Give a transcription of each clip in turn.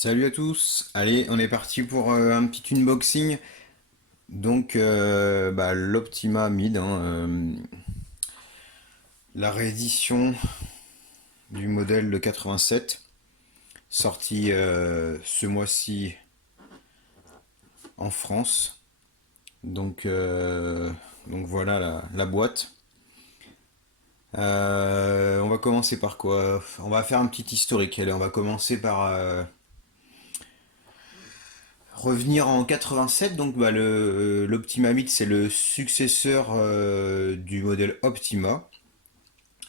Salut à tous, allez on est parti pour un petit unboxing. Donc l'Optima Mid, la réédition du modèle de 87, sorti ce mois-ci en France. Donc, euh, donc voilà la boîte. On va commencer par quoi? On va faire un petit historique. Allez, on va commencer par revenir en 87. Donc l'Optima Mid, c'est le successeur du modèle Optima.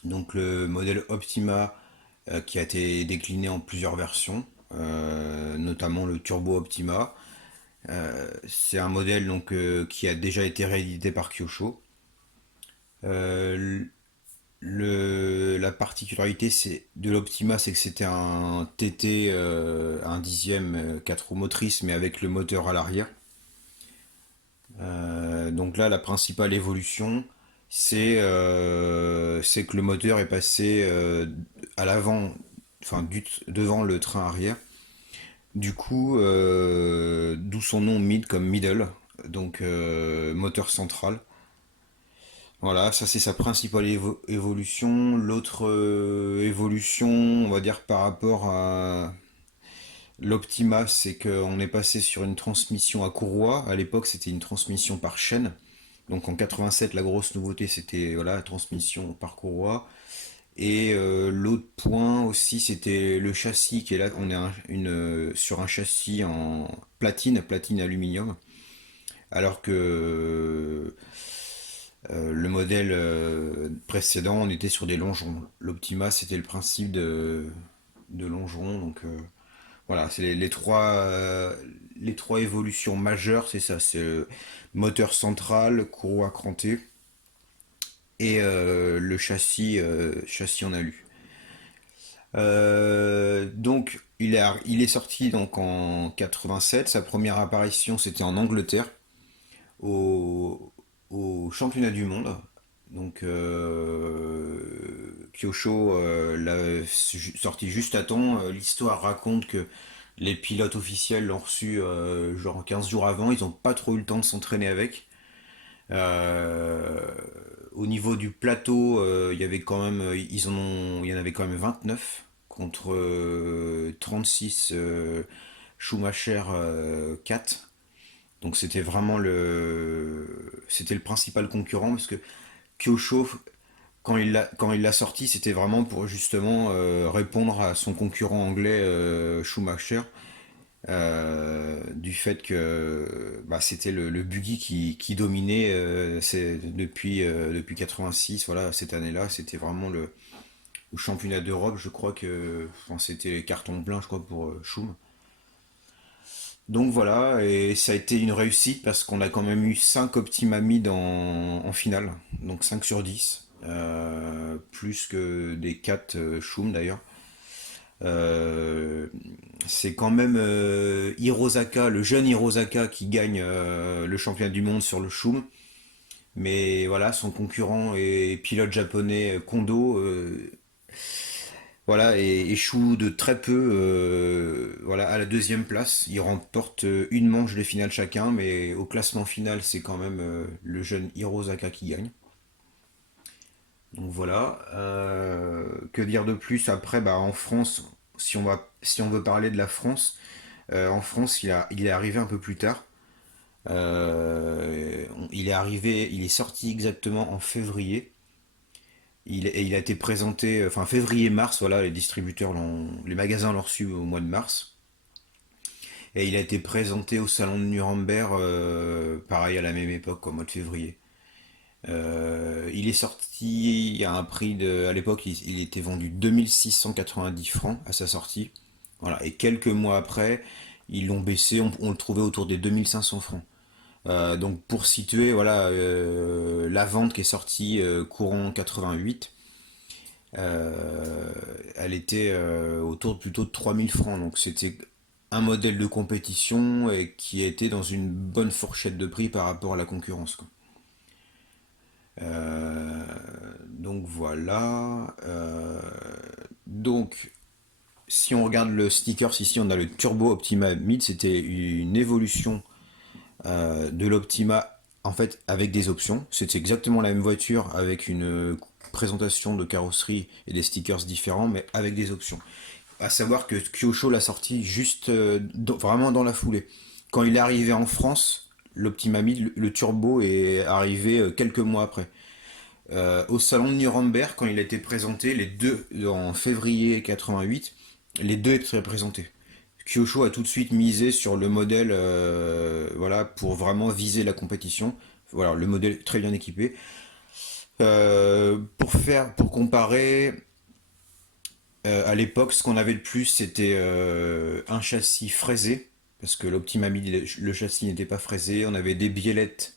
Donc le modèle Optima qui a été décliné en plusieurs versions, notamment le Turbo Optima. C'est un modèle qui a déjà été réédité par Kyosho. Euh, la particularité de l'Optima, c'est que c'était un TT, un dixième 4 roues motrices, mais avec le moteur à l'arrière. Donc là, la principale évolution, c'est que le moteur est passé à l'avant, enfin devant le train arrière. Du coup, d'où son nom mid comme middle, donc moteur central. Voilà, ça c'est sa principale évolution. L'autre évolution, on va dire par rapport à l'Optima, c'est qu'on est passé sur une transmission à courroie. À l'époque, c'était une transmission par chaîne. Donc en 87, la grosse nouveauté, c'était voilà, la transmission par courroie. Et l'autre point aussi, c'était le châssis qui est là. On est sur un châssis en platine aluminium, alors que le modèle précédent, on était sur des longerons. L'Optima, c'était le principe de longerons. Donc voilà, c'est les trois évolutions majeures, c'est ça. C'est le moteur central, courroie crantée et le châssis en alu. Donc il est sorti donc en 87. Sa première apparition c'était en Angleterre au, au championnat du monde. Donc Kyosho l'a sorti juste à temps. L'histoire raconte que les pilotes officiels l'ont reçu genre 15 jours avant. Ils n'ont pas trop eu le temps de s'entraîner avec. Euh, Au niveau du plateau, il y avait quand même, il y en avait quand même 29 contre 36 Schumacher 4. Donc c'était le principal concurrent parce que Kyosho, quand il l'a sorti, c'était vraiment pour justement répondre à son concurrent anglais Schumacher, du fait que bah, c'était le buggy qui dominait depuis 86. Voilà, cette année-là, c'était vraiment le championnat d'Europe. Je crois que enfin, c'était carton plein, je crois, pour Schum. Donc voilà, et ça a été une réussite parce qu'on a quand même eu 5 Optima Mid en finale, donc 5 sur 10, plus que des 4 Schum d'ailleurs. Euh, c'est quand même Hirosaka, le jeune Hirosaka qui gagne le championnat du monde sur le Schum. Mais voilà, son concurrent et pilote japonais Kondo, voilà, et échoue de très peu voilà, à la deuxième place. Ils remportent une manche de finale chacun, mais au classement final, c'est quand même le jeune Hirosaka qui gagne. Donc voilà. Que dire de plus après bah, en France, si on veut parler de la France, en France, il est arrivé un peu plus tard. Il est sorti exactement en février. Il a été présenté, enfin février-mars, voilà, les magasins l'ont reçu au mois de mars. Et il a été présenté au salon de Nuremberg, pareil à la même époque, au mois de février. Il est sorti à un prix à l'époque, il était vendu 2690 francs à sa sortie. Voilà. Et quelques mois après, ils l'ont baissé, on le trouvait autour des 2500 francs. Donc pour situer, voilà, la vente qui est sortie courant 88, elle était autour plutôt de 3000 francs. Donc c'était un modèle de compétition et qui était dans une bonne fourchette de prix par rapport à la concurrence, quoi. Donc voilà. Donc si on regarde le stickers ici, on a le Turbo Optima Mid, c'était une évolution de l'Optima en fait avec des options. C'était exactement la même voiture avec une présentation de carrosserie et des stickers différents, mais avec des options. À savoir que Kyosho l'a sorti juste vraiment dans la foulée. Quand il est arrivé en France, l'Optima Mid, le turbo est arrivé quelques mois après. Au salon de Nuremberg, quand il a été présenté, les deux, en février 88, les deux étaient présentés. Kyosho a tout de suite misé sur le modèle voilà, pour vraiment viser la compétition. Voilà, le modèle très bien équipé. Pour comparer, à l'époque, ce qu'on avait le plus, c'était un châssis fraisé, parce que l'Optima Midi, le châssis n'était pas fraisé. On avait des biellettes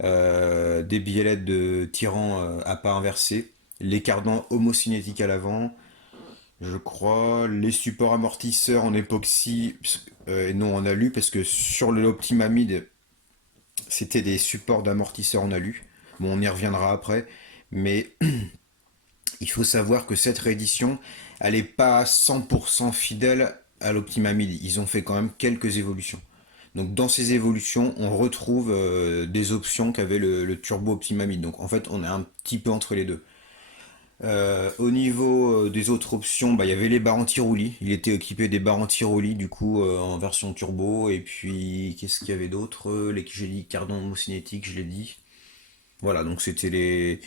de tirant à pas inversé, les cardans homocinétiques à l'avant, je crois, les supports amortisseurs en époxy et non en alu, parce que sur le Optima Mid, c'était des supports d'amortisseurs en alu. Bon, on y reviendra après, mais il faut savoir que cette réédition, elle n'est pas 100% fidèle à l'Optima Midi. Ils ont fait quand même quelques évolutions. Donc dans ces évolutions, on retrouve des options qu'avait le Turbo Optima Midi. Donc en fait, on est un petit peu entre les deux. Au niveau des autres options, bah, il y avait les barres anti-roulis. Il était équipé des barres anti-roulis du coup en version turbo. Et puis qu'est-ce qu'il y avait d'autre? J'ai dit cardon homocinétique, je l'ai dit. Voilà, donc c'était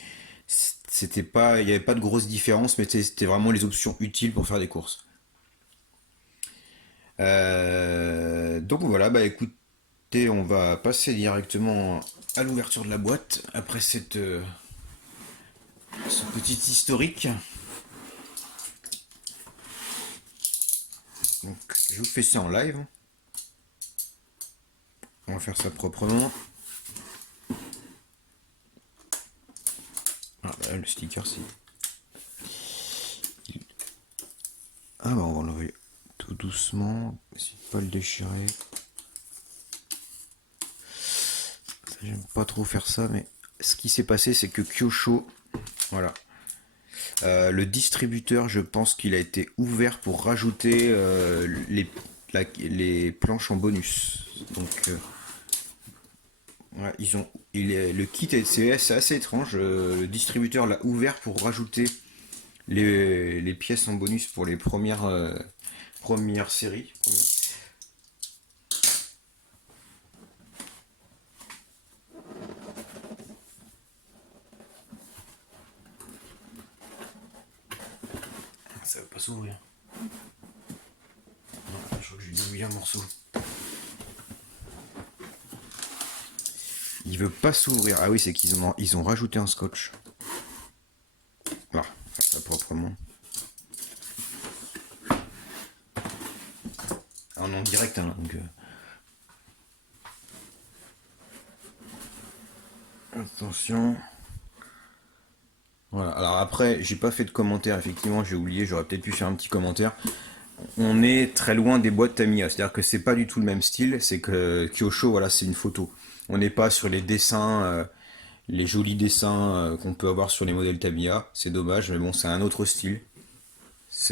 pas, il n'y avait pas de grosse différence, mais c'était vraiment les options utiles pour faire des courses. Donc voilà, bah écoutez, on va passer directement à l'ouverture de la boîte après ce petit historique. Donc je vous fais ça en live. On va faire ça proprement. Ah bah, le sticker c'est. Ah bah on va l'enlever tout doucement, essayer de pas le déchirer. J'aime pas trop faire ça, mais ce qui s'est passé, c'est que Kyosho, voilà, le distributeur, je pense qu'il a été ouvert pour rajouter les planches en bonus. Donc, voilà, le kit, c'est assez étrange. Le distributeur l'a ouvert pour rajouter les pièces en bonus pour les premières séries. Ça veut pas s'ouvrir. Non, je crois que j'ai dérouillé un morceau. Il veut pas s'ouvrir. Ah oui, c'est ils ont rajouté un scotch. Voilà, faire ça proprement. En direct, hein, donc. Attention. Voilà. Alors après, j'ai pas fait de commentaire, effectivement, j'ai oublié, j'aurais peut-être pu faire un petit commentaire. On est très loin des boîtes Tamiya, c'est-à-dire que c'est pas du tout le même style, c'est que Kyosho, voilà, c'est une photo. On n'est pas sur les dessins, les jolis dessins qu'on peut avoir sur les modèles Tamiya, c'est dommage, mais bon, c'est un autre style.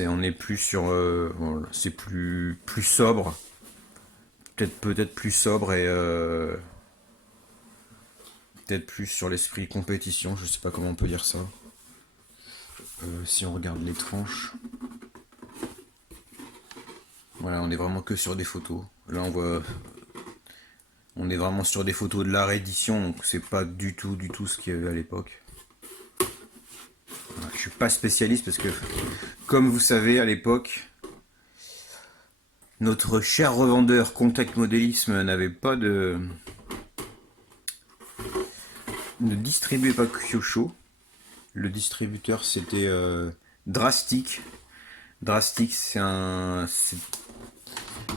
On est plus sur, voilà, c'est plus sobre, peut-être plus sobre et peut-être plus sur l'esprit compétition, je sais pas comment on peut dire ça. Si on regarde les tranches, voilà, on est vraiment que sur des photos. Là, on est vraiment sur des photos de la réédition, donc c'est pas du tout ce qu'il y avait à l'époque. Voilà, je suis pas spécialiste parce que, comme vous savez, à l'époque, notre cher revendeur Contact Modélisme n'avait pas ne distribuait pas Kyosho. Le distributeur c'était Drastic. Drastic,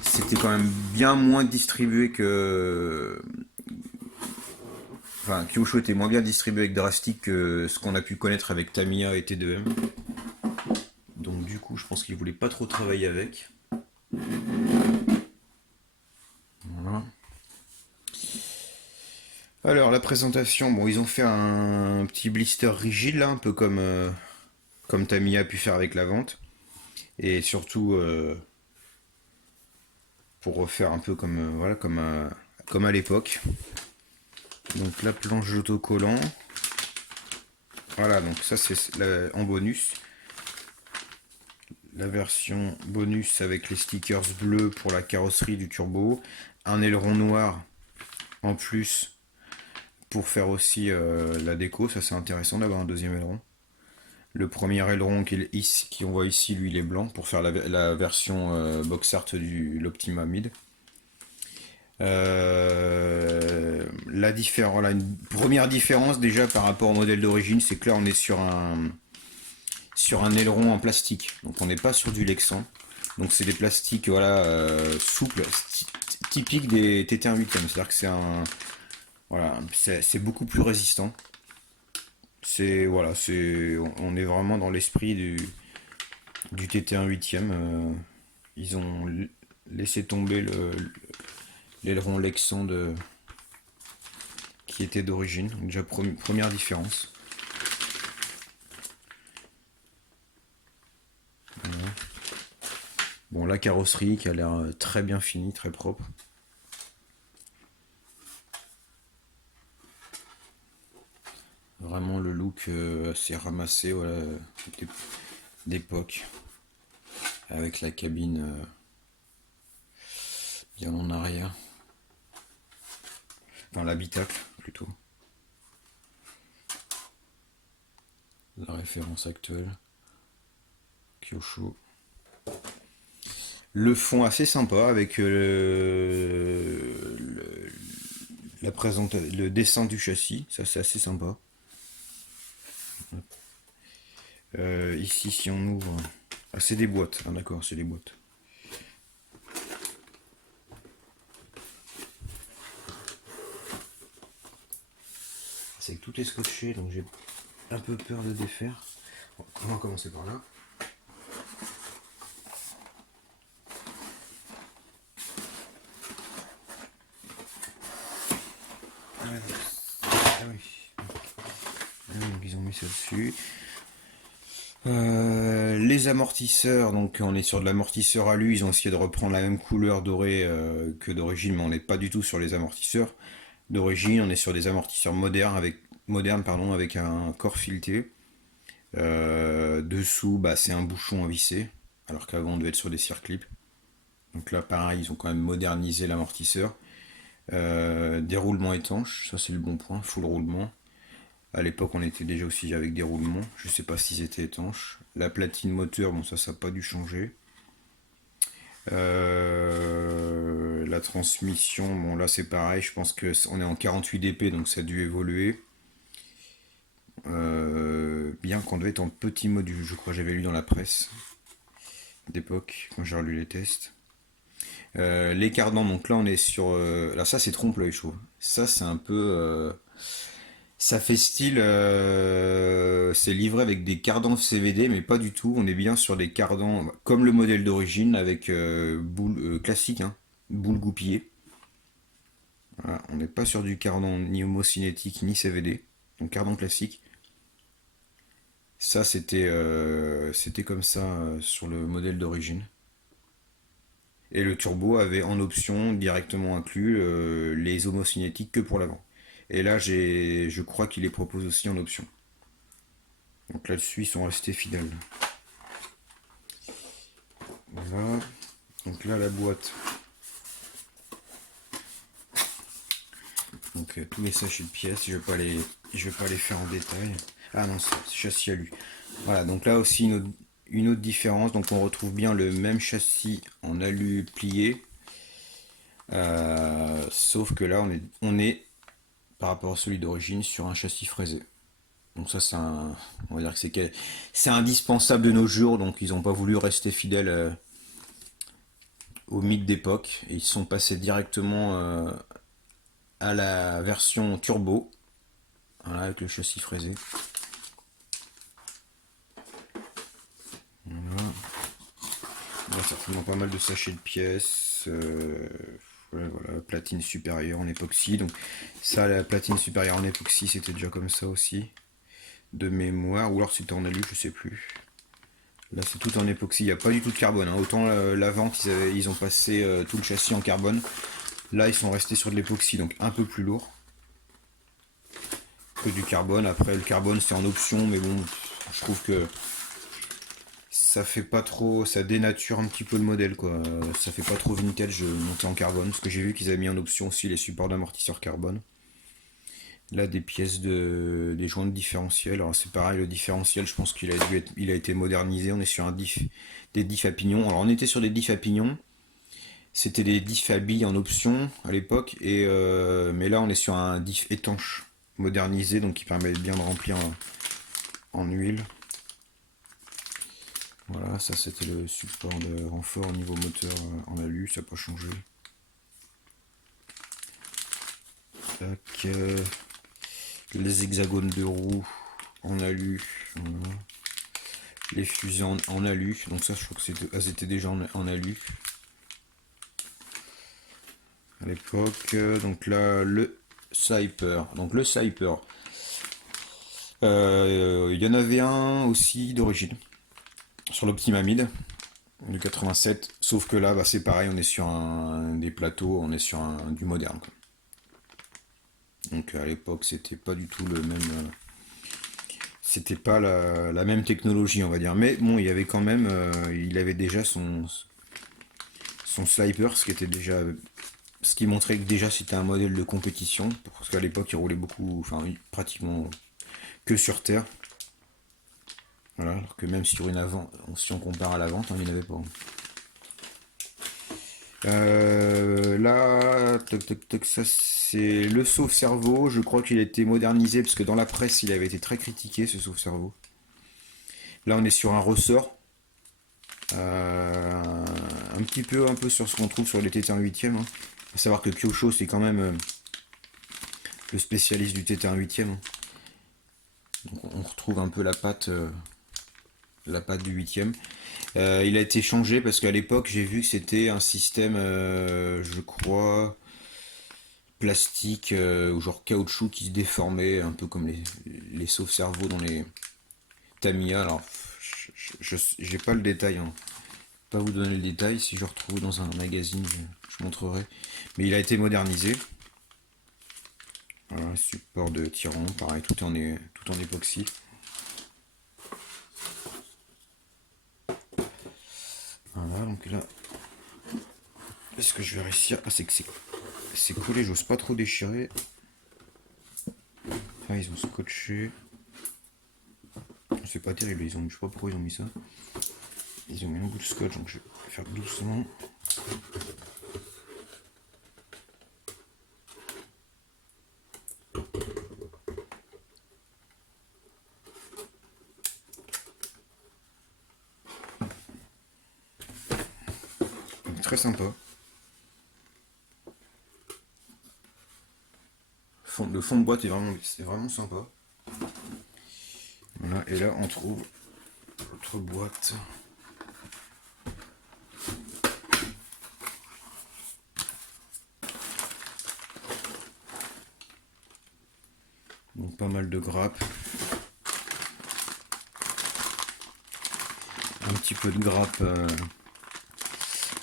c'était quand même bien moins distribué que. Enfin, Kyosho était moins bien distribué avec Drastic que ce qu'on a pu connaître avec Tamiya et T2M. Donc du coup, je pense qu'il voulait pas trop travailler avec. Voilà. Alors la présentation, bon, ils ont fait un petit blister rigide là, un peu comme Tamiya a pu faire avec la vente. Et surtout pour refaire un peu comme, voilà, comme à l'époque. Donc la planche d'autocollant. Voilà, donc ça c'est en bonus. La version bonus avec les stickers bleus pour la carrosserie du turbo. Un aileron noir en plus pour faire aussi la déco. Ça c'est intéressant d'avoir un deuxième aileron. Le premier aileron qu'on voit ici, lui, il est blanc pour faire la version box art de l'Optima Mid. Voilà, une première différence déjà par rapport au modèle d'origine, c'est que là on est sur un aileron en plastique. Donc on n'est pas sur du Lexan. Donc c'est des plastiques voilà, souples, typiques des TT1 8. C'est-à-dire que voilà, c'est beaucoup plus résistant. Voilà, on est vraiment dans l'esprit du TT1 8e. Ils ont laissé tomber l'aileron Lexan qui était d'origine. Déjà première différence. Voilà. Bon, la carrosserie qui a l'air très bien finie, très propre. Vraiment le look assez ramassé, voilà, d'époque. Avec la cabine bien en arrière. Enfin, l'habitacle plutôt. La référence actuelle. Kyosho. Le fond assez sympa avec le dessin du châssis, ça c'est assez sympa. Ici si on ouvre, ah c'est des boîtes, ah, d'accord c'est des boîtes. C'est que tout est scotché donc j'ai un peu peur de défaire. Bon, on va commencer par là. Ah oui. Donc ils ont mis ça dessus. Les amortisseurs, donc on est sur de l'amortisseur alu, ils ont essayé de reprendre la même couleur dorée que d'origine, mais on n'est pas du tout sur les amortisseurs d'origine, on est sur des amortisseurs modernes avec un corps fileté. Dessous, bah, c'est un bouchon à visser, alors qu'avant on devait être sur des circlips. Donc là, pareil, ils ont quand même modernisé l'amortisseur. Déroulement étanche, ça c'est le bon point, full roulement. À l'époque, on était déjà aussi avec des roulements. Je sais pas s'ils étaient étanches. La platine moteur, bon, ça n'a pas dû changer. La transmission, bon, là c'est pareil. Je pense que on est en 48 dp, donc ça a dû évoluer. Bien qu'on devait être en petit module, je crois, j'avais lu dans la presse d'époque quand j'ai relu les tests. Les cardans, donc là on est sur. Là, ça c'est trompe-l'œil, je trouve. Ça c'est un peu. Ça fait style, c'est livré avec des cardans CVD, mais pas du tout. On est bien sur des cardans comme le modèle d'origine, avec boule classique, hein, boule goupillée. Voilà, on n'est pas sur du cardan ni homocinétique ni CVD, donc cardan classique. Ça, c'était comme ça sur le modèle d'origine. Et le turbo avait en option directement inclus les homocinétiques que pour l'avant. Et là, je crois qu'il les propose aussi en option. Donc là-dessus, ils sont restés fidèles. Voilà. Donc là, la boîte. Donc tous les sachets de pièces, je vais pas les faire en détail. Ah non, c'est châssis alu. Voilà, donc là aussi une autre différence. Donc on retrouve bien le même châssis en alu plié. Sauf que là, on est, par rapport à celui d'origine, sur un châssis fraisé. Donc ça, on va dire que c'est indispensable de nos jours. Donc ils n'ont pas voulu rester fidèles au mythe d'époque. Et ils sont passés directement à la version turbo, voilà, avec le châssis fraisé. Voilà. Il y a certainement pas mal de sachets de pièces. Voilà, platine supérieure en époxy. Donc ça, la platine supérieure en époxy, c'était déjà comme ça aussi. De mémoire, ou alors c'était en alu, je sais plus. Là, c'est tout en époxy, il n'y a pas du tout de carbone, hein. Autant l'avant, ils ont passé tout le châssis en carbone. Là, ils sont restés sur de l'époxy, donc un peu plus lourd que du carbone. Après, le carbone, c'est en option, mais bon, je trouve que ça fait pas trop, ça dénature un petit peu le modèle, quoi. Ça fait pas trop vintage monter en carbone, parce que j'ai vu qu'ils avaient mis en option aussi les supports d'amortisseur carbone. Là, des joints de différentiel. Alors c'est pareil, le différentiel, je pense il a été modernisé. On est sur des diffs à pignon. Alors on était sur des diffs à pignon. C'était des diffs à billes en option à l'époque, mais là on est sur un diff étanche modernisé, donc qui permet bien de remplir en huile. Voilà, ça c'était le support de renfort au niveau moteur en alu, ça n'a pas changé. Tac, les hexagones de roues en alu, voilà. Les fusées en alu, donc ça je crois que elles étaient déjà en alu à l'époque. Donc là le Sniper, donc le Sniper, il y en avait un aussi d'origine sur l'Optimamid du 87, sauf que là bah, c'est pareil, on est sur des plateaux, on est sur du moderne, quoi. Donc à l'époque c'était pas du tout le même, c'était pas la même technologie on va dire, mais bon il y avait quand même, il avait déjà son sniper, ce qui montrait que déjà c'était un modèle de compétition, parce qu'à l'époque il roulait beaucoup, enfin pratiquement que sur terre. Voilà, alors que même sur une avant, si on compare à la vente, hein, il n'y en avait pas. Là, toc toc toc, ça c'est le sauve-cerveau. Je crois qu'il a été modernisé parce que dans la presse il avait été très critiqué ce sauve-cerveau. Là on est sur un ressort. Un peu sur ce qu'on trouve sur les TT1 8ème. Hein. À savoir que Kyosho c'est quand même le spécialiste du TT1 8ème. Hein. Donc on retrouve un peu la patte du 8ème. Il a été changé parce qu'à l'époque j'ai vu que c'était un système, je crois, plastique ou genre caoutchouc qui se déformait un peu comme les sauve-cerveaux dans les Tamiya. Alors j'ai pas le détail, hein. Pas vous donner le détail, si je retrouve dans un magazine je montrerai. Mais il a été modernisé. Voilà, support de tirant, pareil, tout en époxy. Voilà, donc là, est-ce que je vais réussir? Ah, c'est collé, j'ose pas trop déchirer. Ah, ils ont scotché. C'est pas terrible, je sais pas pourquoi ils ont mis ça. Ils ont mis un bout de scotch, donc je vais faire doucement. Donc, très sympa. Le fond de boîte c'est vraiment sympa. Voilà, et là on trouve l'autre boîte. Donc pas mal de grappes. Un petit peu de grappe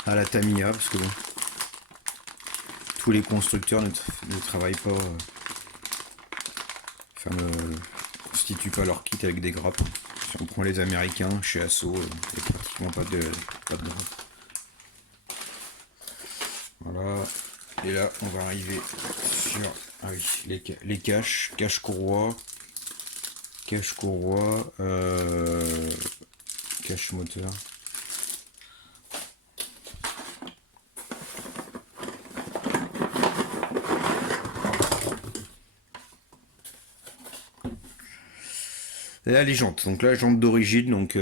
à la Tamiya, parce que bon, tous les constructeurs ne travaillent pas, enfin ne constituent pas leur kit avec des grappes. Si on prend les Américains, chez Asso, il n'y a pratiquement pas de grappes. Voilà. Et là, on va arriver sur les caches, cache courroie, cache moteur. Et là, les jantes. Donc là, jantes d'origine, donc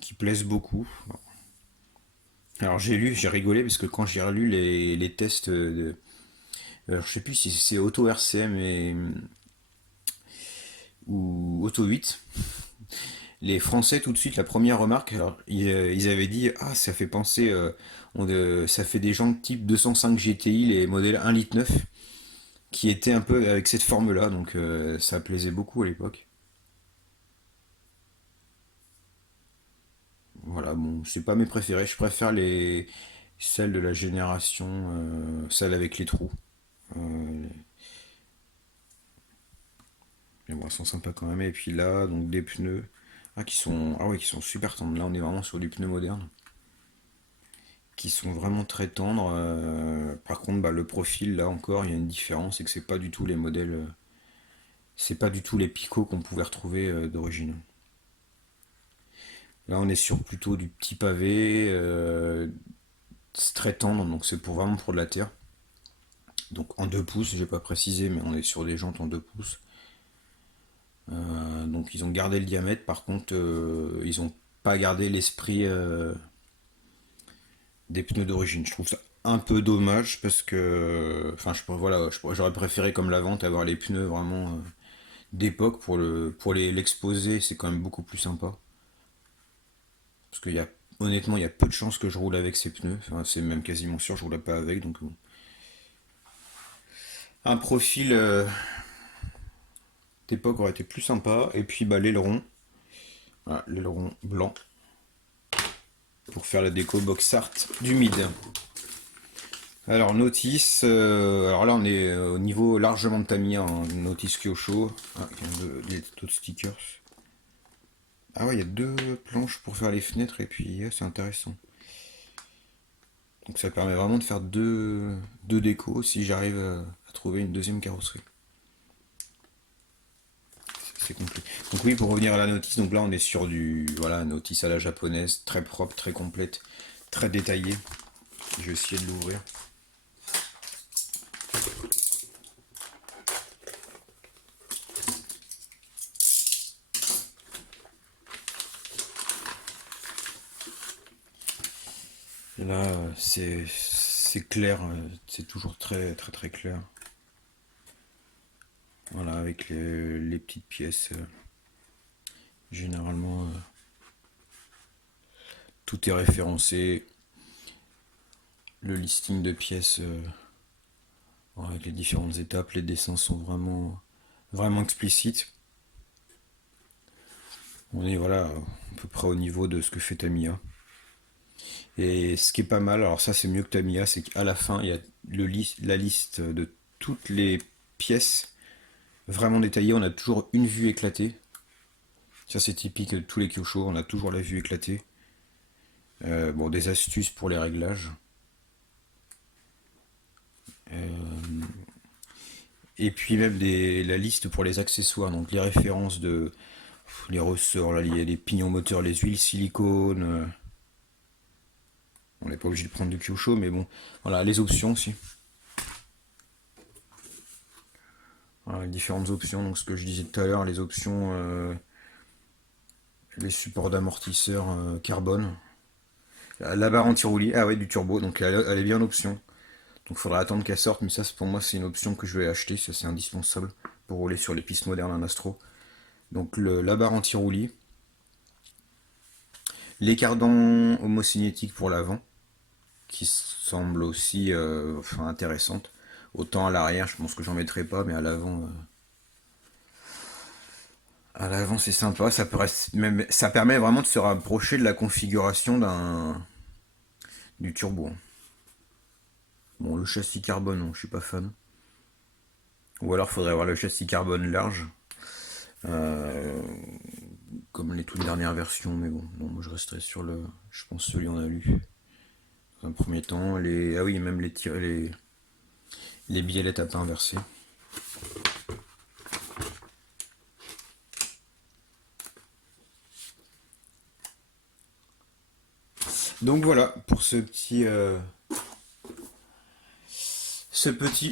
qui plaisent beaucoup. Alors j'ai rigolé parce que quand j'ai relu les tests alors je sais plus si c'est Auto RCM ou Auto 8, les Français tout de suite la première remarque, alors, ils avaient dit ah ça fait penser, ça fait des jantes type 205 GTI les modèles 1,9 litre qui étaient un peu avec cette forme là, donc ça plaisait beaucoup à l'époque. Voilà, bon, c'est pas mes préférés. Je préfère celles de la génération, celles avec les trous. Euh, mais bon, elles sont sympas quand même. Et puis là, donc des pneus. Ah ouais, qui sont super tendres. Là, on est vraiment sur du pneu moderne. Qui sont vraiment très tendres. Par contre, bah, le profil, là encore, il y a une différence. C'est que c'est pas du tout les modèles. C'est pas du tout les picots qu'on pouvait retrouver d'origine. Là, on est sur plutôt du petit pavé. C'est très tendre, donc c'est pour vraiment pour de la terre. Donc en 2 pouces, j'ai pas précisé, mais on est sur des jantes en 2 pouces. Donc ils ont gardé le diamètre, par contre, ils ont pas gardé l'esprit des pneus d'origine. Je trouve ça un peu dommage parce que, enfin, voilà, j'aurais préféré comme la vente avoir les pneus vraiment d'époque pour l'exposer, c'est quand même beaucoup plus sympa. Parce qu'il y a, honnêtement, il y a peu de chances que je roule avec ces pneus. Enfin, c'est même quasiment sûr, je roule pas avec, donc bon. Un profil d'époque aurait été plus sympa. Et puis bah l'aileron, voilà, l'aileron blanc pour faire la déco box art du mid. Alors notice, alors là on est au niveau largement de Tamiya, hein, notice Kyosho. Ah, il y a d'autres stickers. Ah ouais, il y a deux planches pour faire les fenêtres et puis c'est intéressant. Donc ça permet vraiment de faire deux décos si j'arrive à trouver une deuxième carrosserie. C'est complet. Donc oui, pour revenir à la notice, donc là on est sur du voilà notice à la japonaise, très propre, très complète, très détaillée. Je vais essayer de l'ouvrir. Là c'est clair, c'est toujours très très très clair. Voilà avec les petites pièces. Généralement tout est référencé. Le listing de pièces avec les différentes étapes, les dessins sont vraiment vraiment explicites. On est voilà à peu près au niveau de ce que fait Tamiya. Et ce qui est pas mal, alors ça c'est mieux que Tamiya, c'est qu'à la fin il y a la liste de toutes les pièces vraiment détaillées. On a toujours une vue éclatée. Ça c'est typique de tous les Kyosho, on a toujours la vue éclatée. Bon, des astuces pour les réglages. Et puis même la liste pour les accessoires, donc les références de les ressorts, là, il y a les pignons moteurs, les huiles silicone. On n'est pas obligé de prendre du Kyosho, mais bon, voilà, les options aussi. Voilà, les différentes options, donc ce que je disais tout à l'heure, les options, les supports d'amortisseur carbone. La barre anti-roulis, ah ouais, du turbo, donc elle est bien en option. Donc il faudra attendre qu'elle sorte, mais ça pour moi c'est une option que je vais acheter, ça c'est indispensable pour rouler sur les pistes modernes en Astro. Donc la barre anti-roulis, les cardans homocinétiques pour l'avant, qui semblent aussi enfin, intéressantes. Autant à l'arrière, je pense que j'en mettrai pas, mais à l'avant c'est sympa. Ça permet vraiment de se rapprocher de la configuration du turbo. Bon, le châssis carbone, non, je suis pas fan. Ou alors faudrait avoir le châssis carbone large, euh, comme les toutes dernières versions, mais bon, non, moi je resterai sur je pense celui qu'on a lu. Dans un premier temps, ah oui, même les biellettes à pas inversées. Donc voilà pour ce petit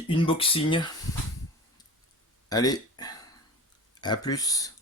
unboxing. Allez, à plus.